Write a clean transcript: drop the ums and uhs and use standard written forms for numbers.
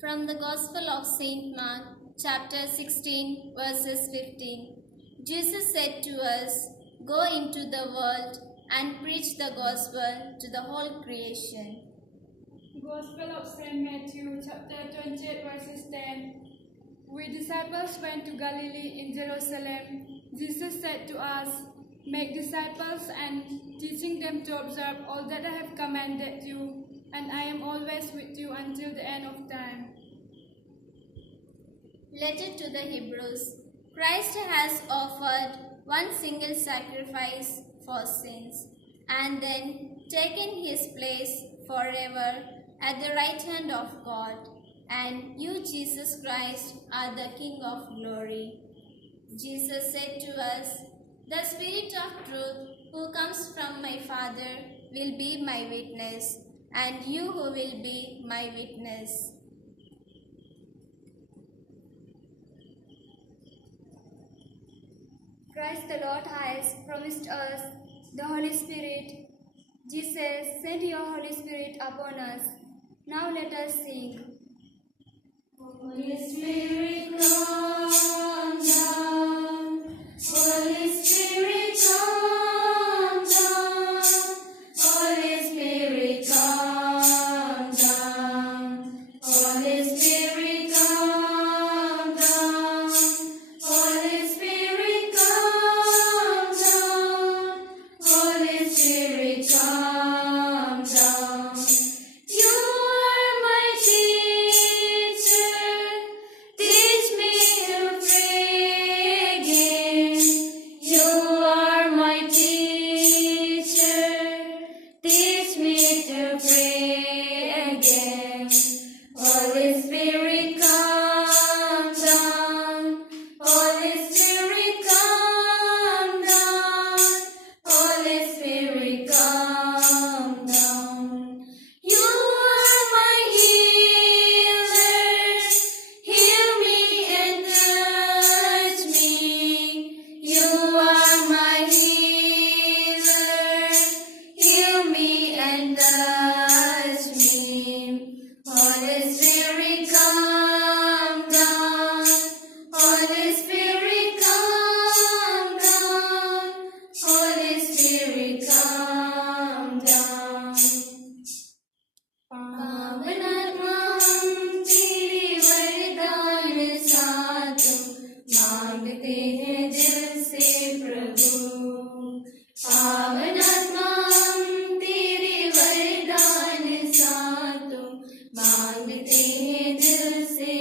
From the Gospel of St. Mark, chapter 16, verses 15. Jesus said to us, "Go into the world and preach the gospel to the whole creation." Gospel of St. Matthew, chapter 28, verses 10. We disciples went to Galilee in Jerusalem. Jesus said to us, "Make disciples and teaching them to observe all that I have commanded you, and I am always with you until the end of time." Letter to the Hebrews. Christ has offered one single sacrifice for sins, and then taken his place forever at the right hand of God. And you, Jesus Christ, are the King of glory. Jesus said to us, "The Spirit of truth who comes from my Father will be my witness, and you who will be my witness." Christ the Lord has promised us the Holy Spirit. Jesus, send your Holy Spirit upon us. Now let us sing. Holy Spirit, come down. Holy Spirit, come down. Holy Spirit, come down. Holy Spirit, come down. Holy Spirit, come down. Holy Spirit, come down. You are my teacher. Teach me to pray again. You are my teacher. Teach me to pray again. Holy Spirit, come down. Holy Spirit, come down. Holy Spirit, come down. You are my healer. Heal me and touch me. You are my healer. Heal me and touch me. Holy Spirit, come down. Holy Spirit, come down. Holy Spirit, come down. पावनात्मा तेरे वरदान साथों मांगते हैं दिल से प्रभु। पावनात्मा तेरे वरदान साथों मांगते हैं दिल से